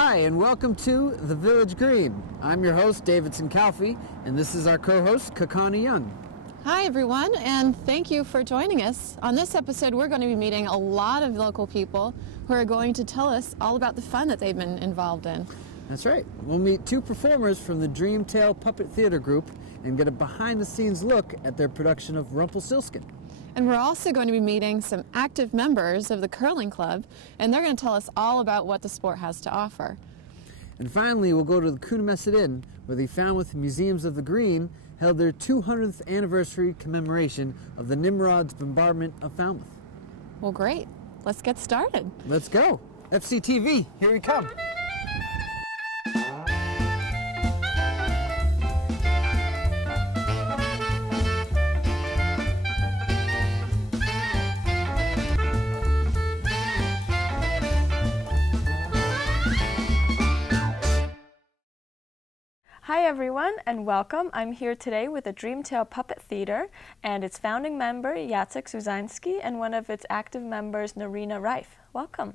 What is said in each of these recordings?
Hi, and welcome to The Village Green. I'm your host, Davidson Calfee, and this is our co-host, Kakani Young. Hi, everyone, and thank you for joining us. On this episode, we're going to be meeting a lot of local people who are going to tell us all about the fun that they've been involved in. That's right. We'll meet two performers from the Dreamtale Puppet Theater Group and get a behind-the-scenes look at their production of Rumpelstiltskin. And we're also going to be meeting some active members of the Curling Club, and they're going to tell us all about what the sport has to offer. And finally, we'll go to the Coonamessett Inn, where the Falmouth Museums of the Green held their 200th anniversary commemoration of the Nimrod's bombardment of Falmouth. Well, great. Let's get started. Let's go. FCTV, here we come. Hi everyone and welcome. I'm here today with the Dreamtale Puppet Theater and its founding member Jacek Zuzański and one of its active members Narina Reif. Welcome.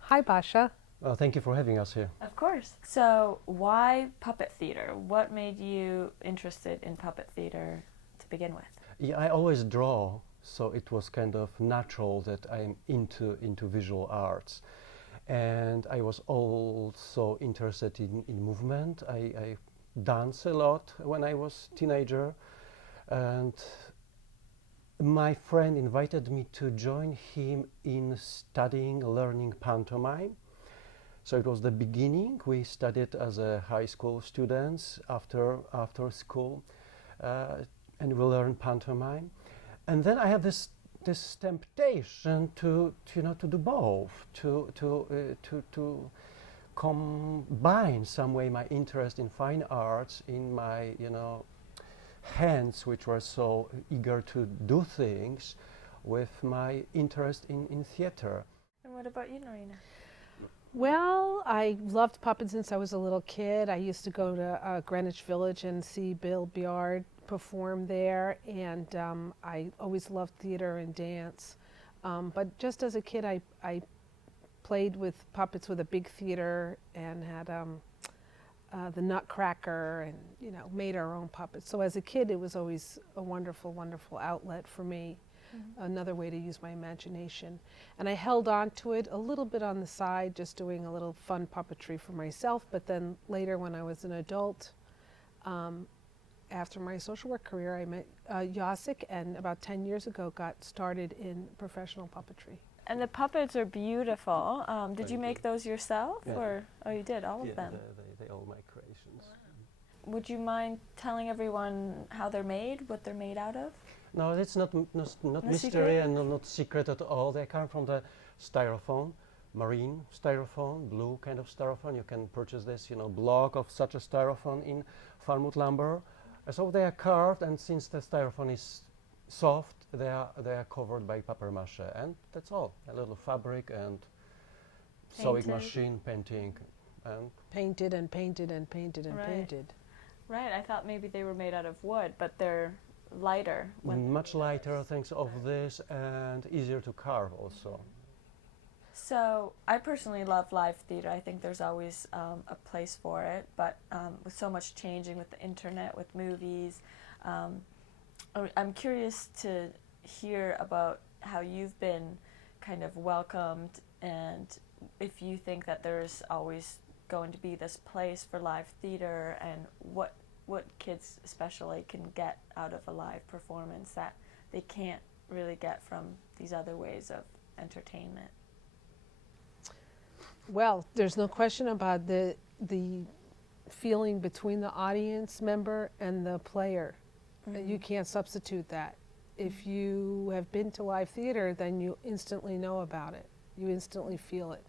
Hi Basha. Well, thank you for having us here. Of course. So why puppet theater? What made you interested in puppet theater to begin with? Yeah, I always draw, so it was kind of natural that I'm into visual arts. And I was also interested in movement. I danced a lot when I was a teenager. And my friend invited me to join him in learning pantomime. So it was the beginning. We studied as a high school students after school, and we learned pantomime. And then I had this temptation to do both, to combine some way my interest in fine arts in my hands, which were so eager to do things, with my interest in theater. And what about you, Narina? Well, I loved puppets since I was a little kid. I used to go to Greenwich Village and see Bill Biard perform there, and I always loved theater and dance. But just as a kid, I played with puppets with a big theater and had the Nutcracker and made our own puppets. So as a kid, it was always a wonderful, wonderful outlet for me. Mm-hmm. Another way to use my imagination. And I held on to it a little bit on the side, just doing a little fun puppetry for myself. But then later when I was an adult, after my social work career, I met Jacek, and about 10 years ago got started in professional puppetry. And the puppets are beautiful. Did you make those yourself? Yeah. Or oh, you did, all of them? They all my creations. Wow. Would you mind telling everyone how they're made, what they're made out of? No, it's not mystery secret? and not secret at all. They come from the styrofoam, marine styrofoam, blue kind of styrofoam. You can purchase this, block of such a styrofoam in Falmouth lumber. So they are carved, and since the styrofoam is soft, they are covered by papier-mâché, and that's all. A little fabric and sewing machine, painting, and Painted and painted and painted and painted. Right, I thought maybe they were made out of wood, but they're lighter. Much lighter thanks of this, and easier to carve also. So I personally love live theater. I think there's always a place for it, but with so much changing with the internet, with movies, I'm curious to hear about how you've been kind of welcomed, and if you think that there's always going to be this place for live theater, and what kids especially can get out of a live performance that they can't really get from these other ways of entertainment. Well, there's no question about the feeling between the audience member and the player. Mm-hmm. You can't substitute that. If you have been to live theater, then you instantly know about it. You instantly feel it.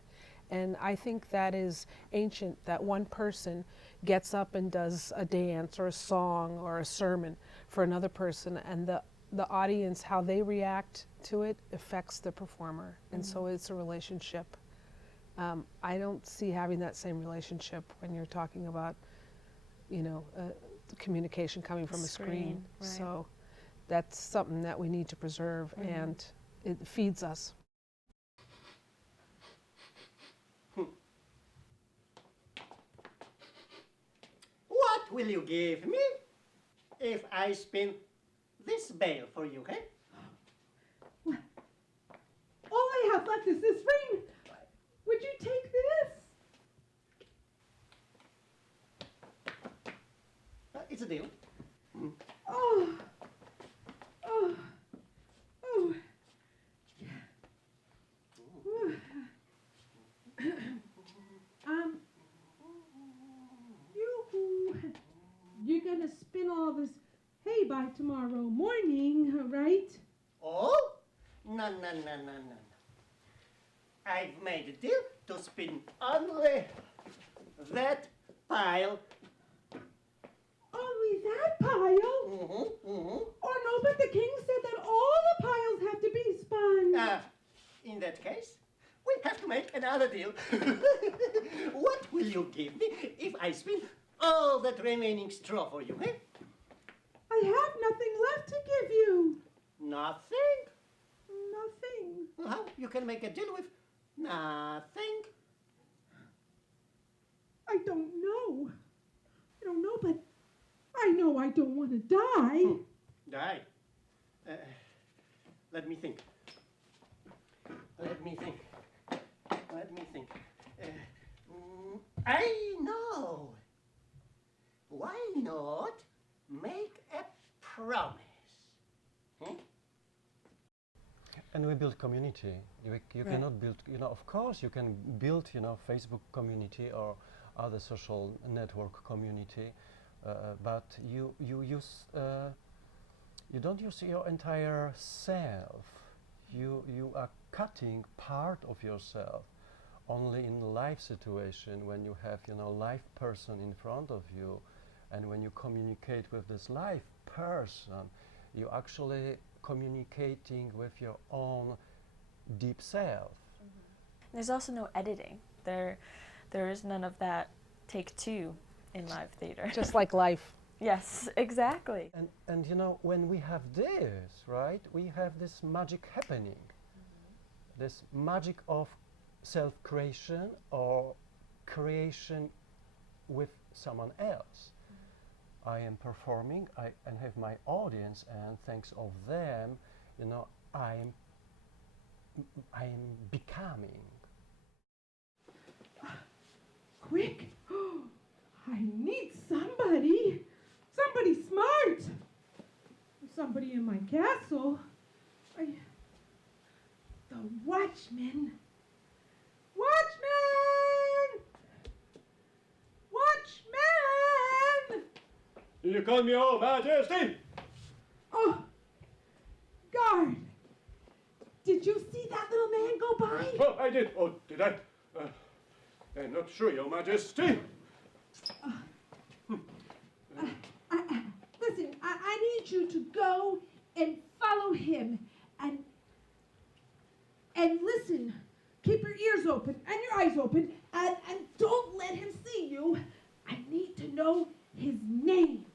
And I think that is ancient, that one person gets up and does a dance or a song or a sermon for another person, and the audience, how they react to it affects the performer. Mm-hmm. And so it's a relationship. I don't see having that same relationship when you're talking about, communication coming from a screen. Right. So that's something that we need to preserve, and it feeds us. What will you give me if I spin this bale for you, eh? All I have left is this ring. Would you take this? It's a deal. Oh. Oh. Oh. You're gonna spin all this hay by tomorrow morning, right? Oh? No. I've made a deal to spin only that pile. Only that pile? Oh no, but the king said that all the piles have to be spun. In that case, we have to make another deal. What will you give me if I spin all that remaining straw for you, eh? I have nothing left to give you. Nothing? Nothing. Well, you can make a deal with nothing. I don't know. But I know I don't want to die. Die? Let me think. I know. Why not make a promise? And we build community. You cannot build, of course you can build, Facebook community or other social network community, but you don't use your entire self. You are cutting part of yourself only in life situation when you have, live person in front of you, and when you communicate with this live person, you actually communicating with your own deep self. There's also no editing. There is none of that take two in live theater. Just like life. Yes, exactly. And when we have this, right, we have this magic happening. This magic of self-creation or creation with someone else. I am performing and have my audience, and thanks of them, I am becoming. Quick! I need somebody smart. Somebody in my castle. The watchman. Watchman! You call me, Your Majesty? Oh, guard. Did you see that little man go by? Oh, I did. Oh, did I? I'm not sure, Your Majesty. Listen, I need you to go and follow him and listen. Keep your ears open and your eyes open and don't let him see you. I need to know his name.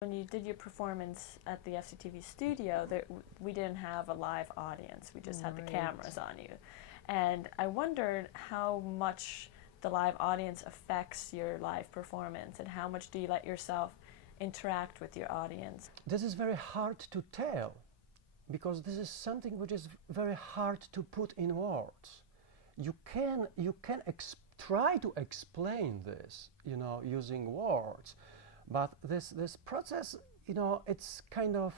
When you did your performance at the FCTV studio, we didn't have a live audience. We just had the cameras on you. And I wondered how much the live audience affects your live performance, and how much do you let yourself interact with your audience? This is very hard to tell, because this is something which is very hard to put in words. You can try to explain this, using words, but this process, it's kind of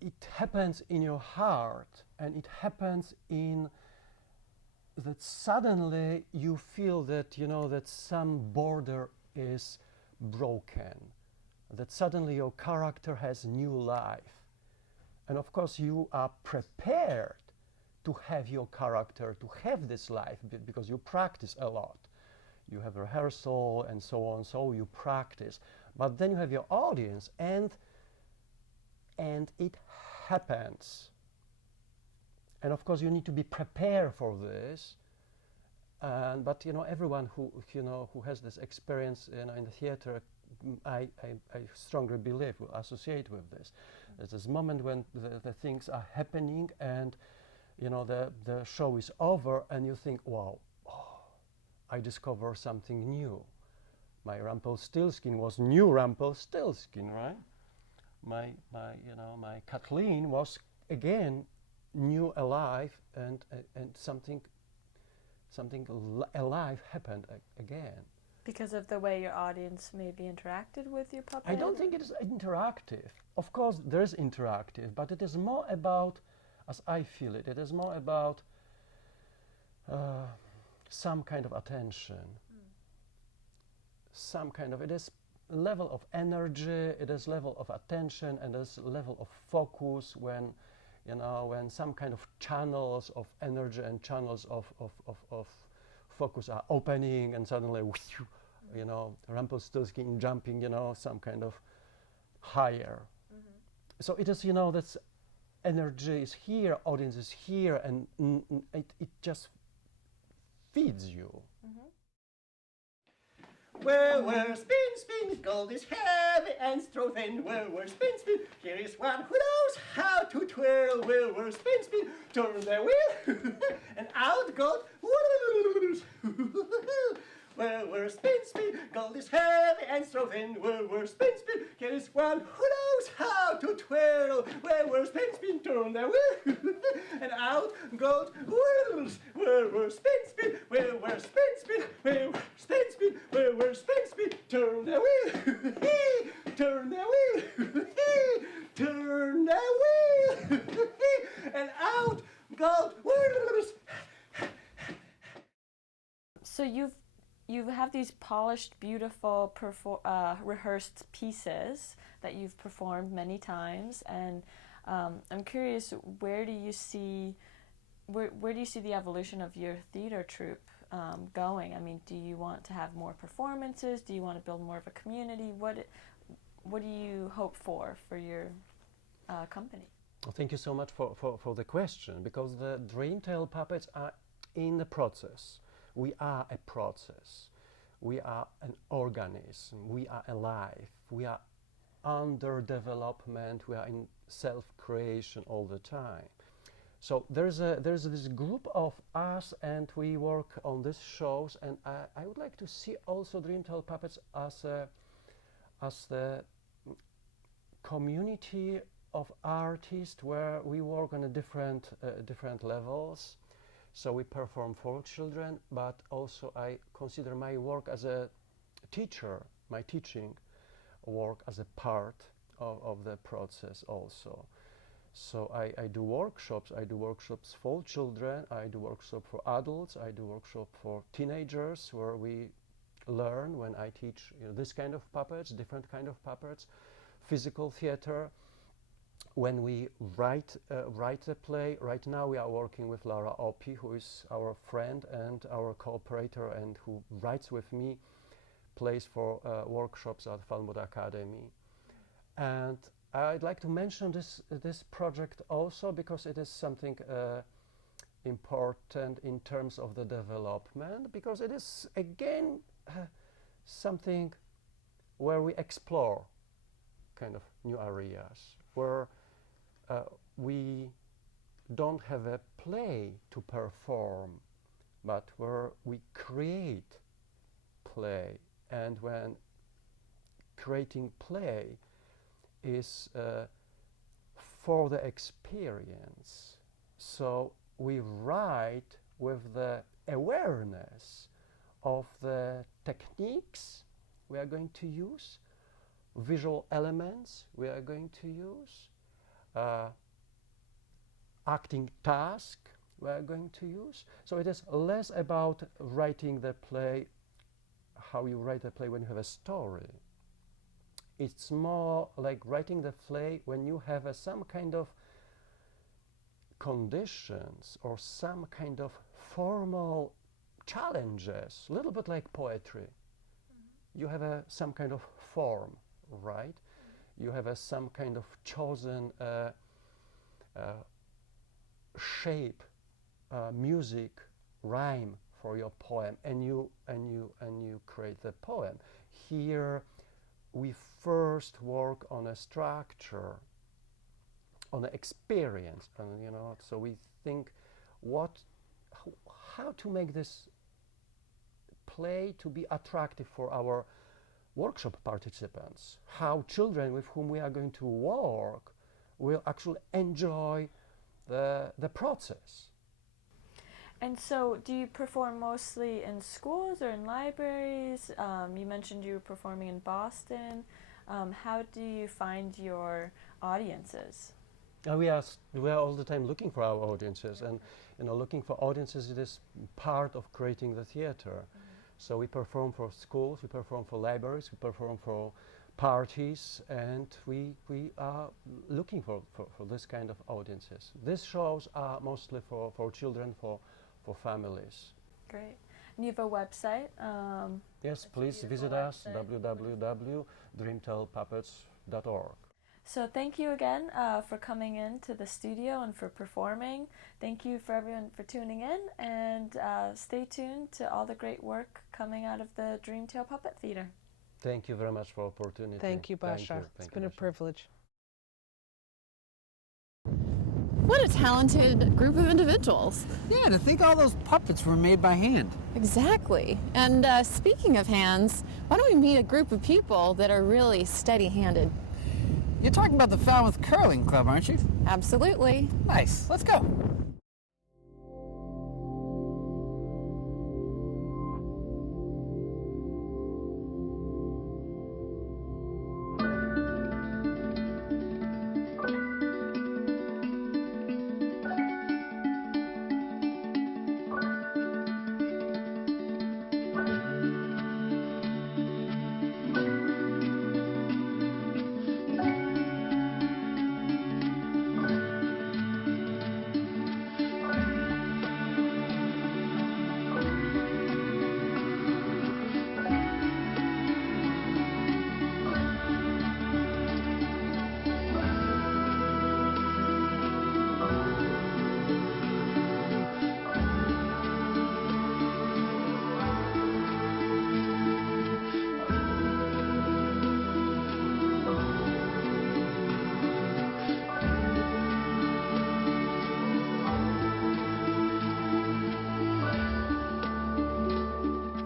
it happens in your heart, and it happens in that suddenly you feel that that some border is broken, that suddenly your character has new life, and of course you are prepared to have your character to have this life because you practice a lot. You have rehearsal and so on, so you practice, but then you have your audience, and it happens. And of course you need to be prepared for this. But everyone who has this experience in the theater, I strongly believe will associate with this. There's this moment when the things are happening, and the show is over, and you think, wow, oh, I discover something new. My Rumpelstiltskin was new Rumpelstiltskin, right? My Kathleen was again new, alive, and something alive happened again. Because of the way your audience maybe interacted with your puppet? I don't think it is interactive. Of course, there is interactive, but it is more about, as I feel it, it is more about some kind of attention. Some kind of, it is level of energy, it is level of attention, and there's level of focus when, when some kind of channels of energy and channels of focus are opening, and suddenly, Rumpelstiltskin jumping, some kind of higher. So it is, that's energy is here, audience is here, and it just feeds you. Where, spin, gold is heavy and straw thin. Where, spin, here is one who knows how to twirl. Where, spin, turn the wheel, and out goes. Where, spin, gold is heavy and straw thin. Where, spin, here is one who knows how to twirl. Where, spin, turn the wheel, and out goes. Where, spin, where, spin, where, spin, where, spin, turn the wheel, turn the wheel, turn the wheel, and out goes. So you have these polished, beautiful, rehearsed pieces that you've performed many times, and I'm curious, where do you see the evolution of your theater troupe going? I mean, do you want to have more performances? Do you want to build more of a community? What do you hope for your company? Well, thank you so much for the question, because the Dreamtale puppets are in the process. We are a process. We are an organism. We are alive. We are under development. We are in self-creation all the time. So there's this group of us, and we work on these shows. And I would like to see also Dreamtale puppets as the community of artists where we work on a different levels. So we perform for children, but also I consider my work as a teacher, my teaching work as a part of the process also. So I do workshops. I do workshops for children. I do workshop for adults. I do workshop for teenagers, where we learn when I teach this kind of puppets, different kind of puppets, physical theater. When we write a play, right now we are working with Lara Opie, who is our friend and our cooperator, and who writes with me plays for workshops at Falmouth Academy. And I'd like to mention this project also because it is something important in terms of the development, because it is again something where we explore kind of new areas, where we don't have a play to perform, but where we create play. And when creating play is for the experience, so we write with the awareness of the techniques we are going to use, visual elements we are going to use, acting task we are going to use. So it is less about writing the play, how you write a play when you have a story. It's more like writing the play when you have some kind of conditions or some kind of formal challenges, a little bit like poetry. You have some kind of form, right? You have some kind of chosen shape, music, rhyme for your poem, and you create the poem. Here, we first work on a structure, on an experience, and so we think how to make this play to be attractive for our workshop participants, how children with whom we are going to work will actually enjoy the process. And so, do you perform mostly in schools or in libraries? You mentioned you were performing in Boston. How do you find your audiences? We are all the time looking for our audiences, and looking for audiences is part of creating the theater. So we perform for schools, we perform for libraries, we perform for parties, and we are looking for this kind of audiences. These shows are mostly for children, for families. Great. And you have a website? Yes, please visit us, www.dreamtellpuppets.org. So thank you again for coming in to the studio and for performing. Thank you for everyone for tuning in, and stay tuned to all the great work coming out of the Dreamtale Puppet Theater. Thank you very much for the opportunity. Thank you, Basha. It's been a privilege. What a talented group of individuals. Yeah, to think all those puppets were made by hand. Exactly. And speaking of hands, why don't we meet a group of people that are really steady-handed? You're talking about the Falmouth Curling Club, aren't you? Absolutely. Nice. Let's go.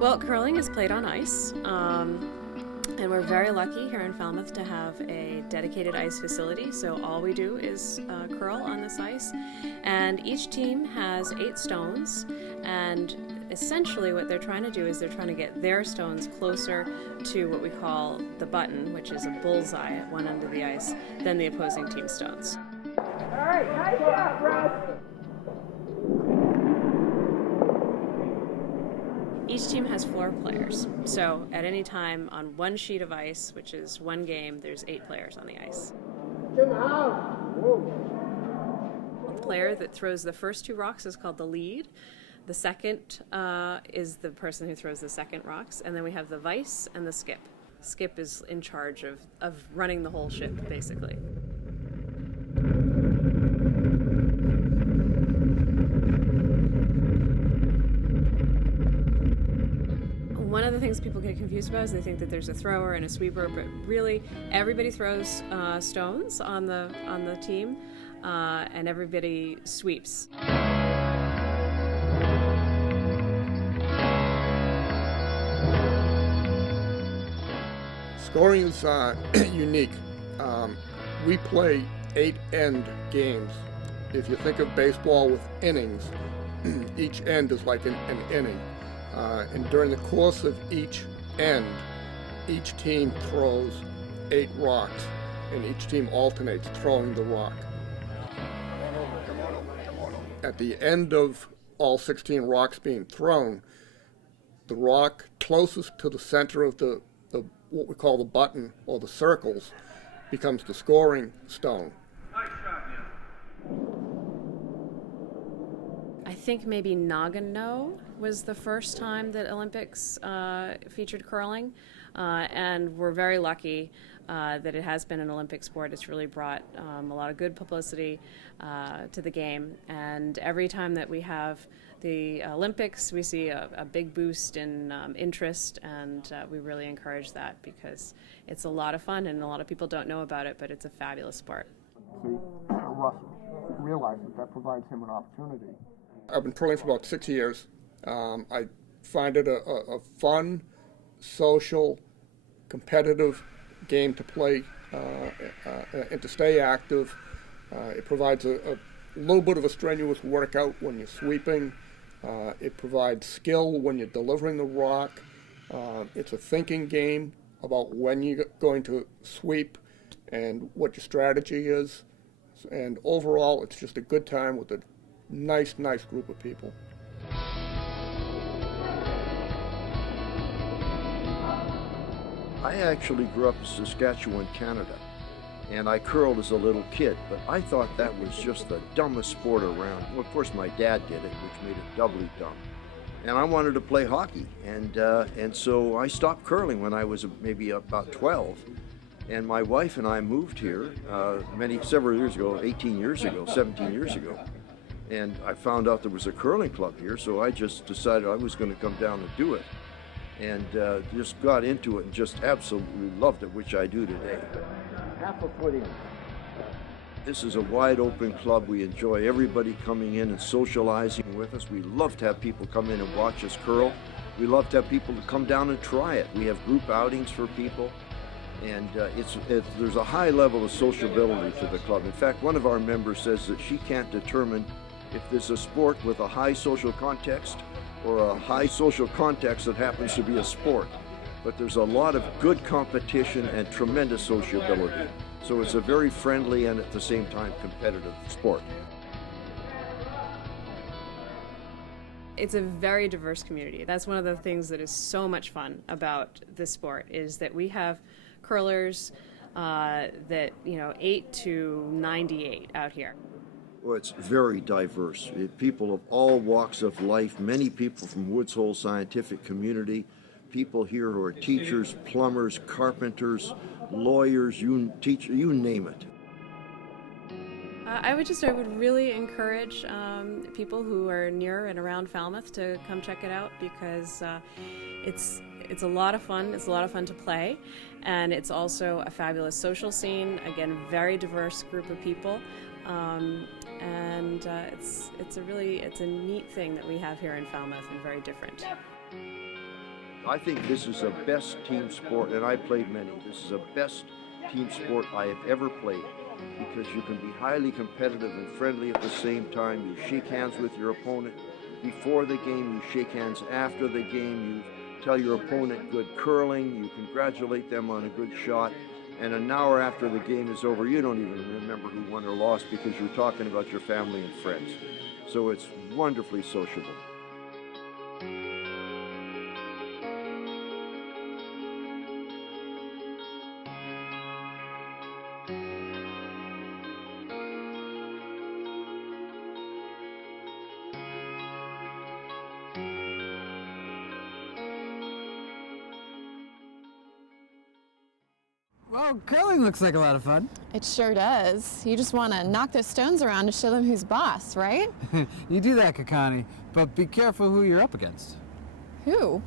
Well, curling is played on ice, and we're very lucky here in Falmouth to have a dedicated ice facility, so all we do is curl on this ice, and each team has 8 stones, and essentially what they're trying to do is they're trying to get their stones closer to what we call the button, which is a bullseye at one end of the ice, than the opposing team's stones. All right, nice job, Russ. Each team has 4 players, so at any time on one sheet of ice, which is one game, there's 8 players on the ice. In the house. The player that throws the first 2 rocks is called the lead. The second is the person who throws the second rocks, and then we have the vice and the skip. Skip is in charge of running the whole ship, basically. One of the things people get confused about is they think that there's a thrower and a sweeper, but really everybody throws stones on the team, and everybody sweeps. Scoring is unique. We play 8-end games. If you think of baseball with innings, each end is like an inning. And during the course of each end, each team throws 8 rocks, and each team alternates throwing the rock. At the end of all 16 rocks being thrown, the rock closest to the center of the what we call the button or the circles becomes the scoring stone. I think maybe Nagano was the first time that Olympics featured curling, and we're very lucky that it has been an Olympic sport. It's really brought a lot of good publicity to the game, and every time that we have the Olympics, we see a big boost in interest, and we really encourage that because it's a lot of fun, and a lot of people don't know about it, but it's a fabulous sport. See, Russ realized that provides him an opportunity. I've been curling for about 6 years. I find it a fun, social, competitive game to play and to stay active. It provides a little bit of a strenuous workout when you're sweeping. It provides skill when you're delivering the rock. It's a thinking game about when you're going to sweep and what your strategy is. And overall, it's just a good time with a nice group of people. I actually grew up in Saskatchewan, Canada, and I curled as a little kid, but I thought that was just the dumbest sport around. Well, of course, my dad did it, which made it doubly dumb. And I wanted to play hockey, and so I stopped curling when I was maybe about 12. And my wife and I moved here several years ago, 18 years ago, 17 years ago. And I found out there was a curling club here, so I just decided I was going to come down and do it. And just got into it and just absolutely loved it, which I do today. Half a foot in. This is a wide open club. We enjoy everybody coming in and socializing with us. We love to have people come in and watch us curl. We love to have people to come down and try it. We have group outings for people. And there's a high level of sociability to the club. In fact, one of our members says that she can't determine if there's a sport with a high social context or a high social context that happens to be a sport. But there's a lot of good competition and tremendous sociability. So it's a very friendly and at the same time competitive sport. It's a very diverse community. That's one of the things that is so much fun about this sport, is that we have curlers that, 8 to 98 out here. Well, it's very diverse. People of all walks of life, many people from Woods Hole scientific community, people here who are teachers, plumbers, carpenters, lawyers, you name it. I would really encourage people who are near and around Falmouth to come check it out, because it's a lot of fun. It's a lot of fun to play, and it's also a fabulous social scene. Again, very diverse group of people, and it's a neat thing that we have here in Falmouth, and very different. I think this is the best team sport, and I played many. This is the best team sport I have ever played, because you can be highly competitive and friendly at the same time. You shake hands with your opponent before the game, you shake hands after the game, you tell your opponent good curling, you congratulate them on a good shot, and an hour after the game is over, you don't even remember who won or lost, because you're talking about your family and friends. So it's wonderfully sociable. Well, curling looks like a lot of fun. It sure does. You just want to knock those stones around to show them who's boss, right? You do that, Kakani, but be careful who you're up against. Who?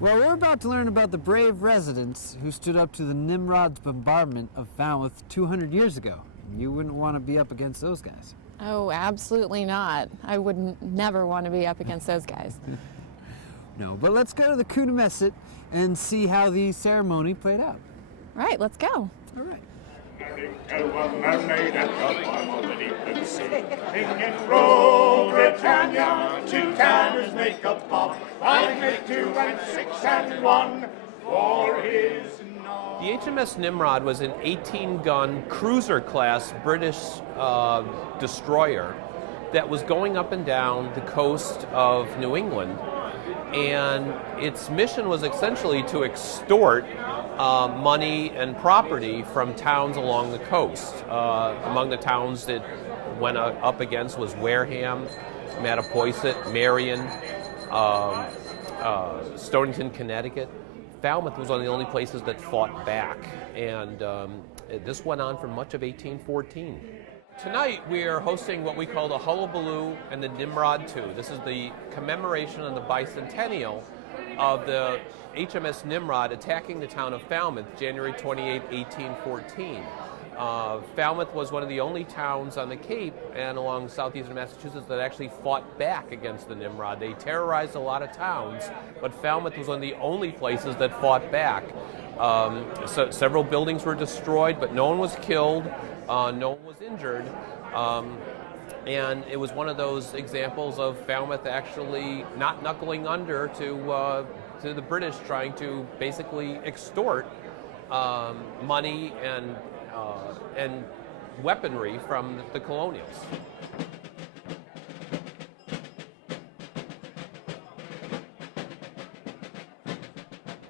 Well, we're about to learn about the brave residents who stood up to the Nimrod's bombardment of Falmouth 200 years ago. You wouldn't want to be up against those guys. Oh, absolutely not. I would never want to be up against those guys. No, but let's go to the Kunamesit and see how the ceremony played out. Right, let's go. All right. In Rome, Britannia, 2 tanners make a bob. 5 make 2 and 6 and 1 for his knob. The HMS Nimrod was an 18-gun cruiser-class British destroyer that was going up and down the coast of New England, and its mission was essentially to extort money and property from towns along the coast. Among the towns that went up against was Wareham, Mattapoisett, Marion, Stonington, Connecticut. Falmouth was one of the only places that fought back, and this went on for much of 1814. Tonight we are hosting what we call the Hullabaloo and the Nimrod II. This is the commemoration of the bicentennial of the HMS Nimrod attacking the town of Falmouth, January 28, 1814. Falmouth was one of the only towns on the Cape and along southeastern Massachusetts that actually fought back against the Nimrod. They terrorized a lot of towns, but Falmouth was one of the only places that fought back. So several buildings were destroyed, but no one was killed, no one was injured. And it was one of those examples of Falmouth actually not knuckling under to the British trying to basically extort money and weaponry from the colonials.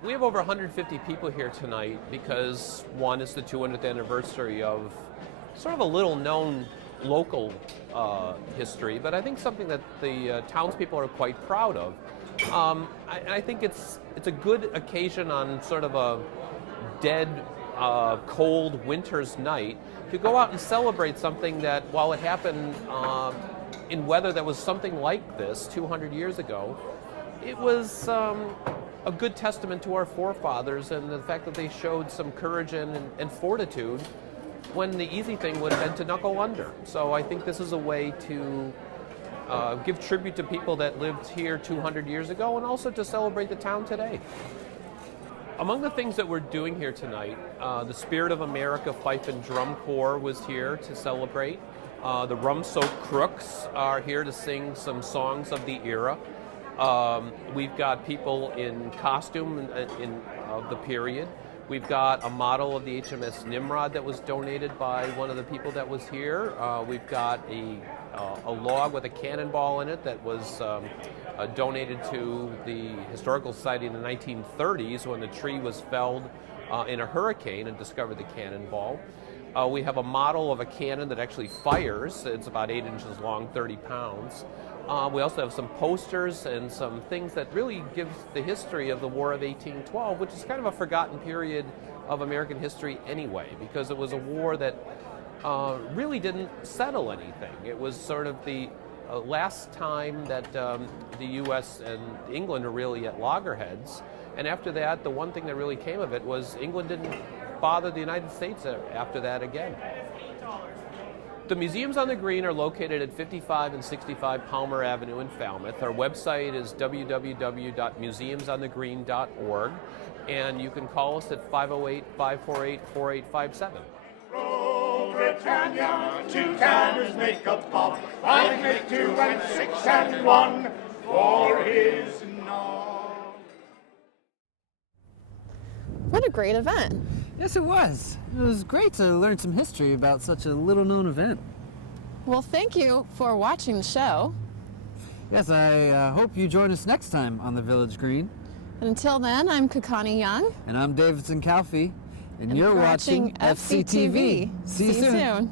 We have over 150 people here tonight because one is the 200th anniversary of sort of a little known local history, but I think something that the townspeople are quite proud of. I think it's a good occasion on sort of a dead, cold winter's night to go out and celebrate something that, while it happened in weather that was something like this 200 years ago, it was a good testament to our forefathers and the fact that they showed some courage and fortitude when the easy thing would have been to knuckle under. So I think this is a way to give tribute to people that lived here 200 years ago and also to celebrate the town today. Among the things that we're doing here tonight, the Spirit of America Fife and Drum Corps was here to celebrate. The Rum-Soaked Crooks are here to sing some songs of the era. We've got people in costume of the period. We've got a model of the HMS Nimrod that was donated by one of the people that was here. We've got a log with a cannonball in it that was donated to the Historical Society in the 1930s when the tree was felled in a hurricane and discovered the cannonball. We have a model of a cannon that actually fires. It's about 8 inches long, 30 pounds. We also have some posters and some things that really give the history of the War of 1812, which is kind of a forgotten period of American history anyway, because it was a war that really didn't settle anything. It was sort of the last time that the U.S. and England were really at loggerheads. And after that, the one thing that really came of it was England didn't bother the United States after that again. The museums on the green are located at 55 and 65 Palmer Avenue in Falmouth. Our website is www.museumsonthegreen.org, and you can call us at 508-548-4857. Roll Britannia, two cannons make a bob. I make 2 and 6 and 1 for his knob. What a great event. Yes, it was. It was great to learn some history about such a little-known event. Well, thank you for watching the show. Yes, I hope you join us next time on the Village Green. And until then, I'm Kakani Young. And I'm Davidson Calfee. And you're watching FCTV. See you soon.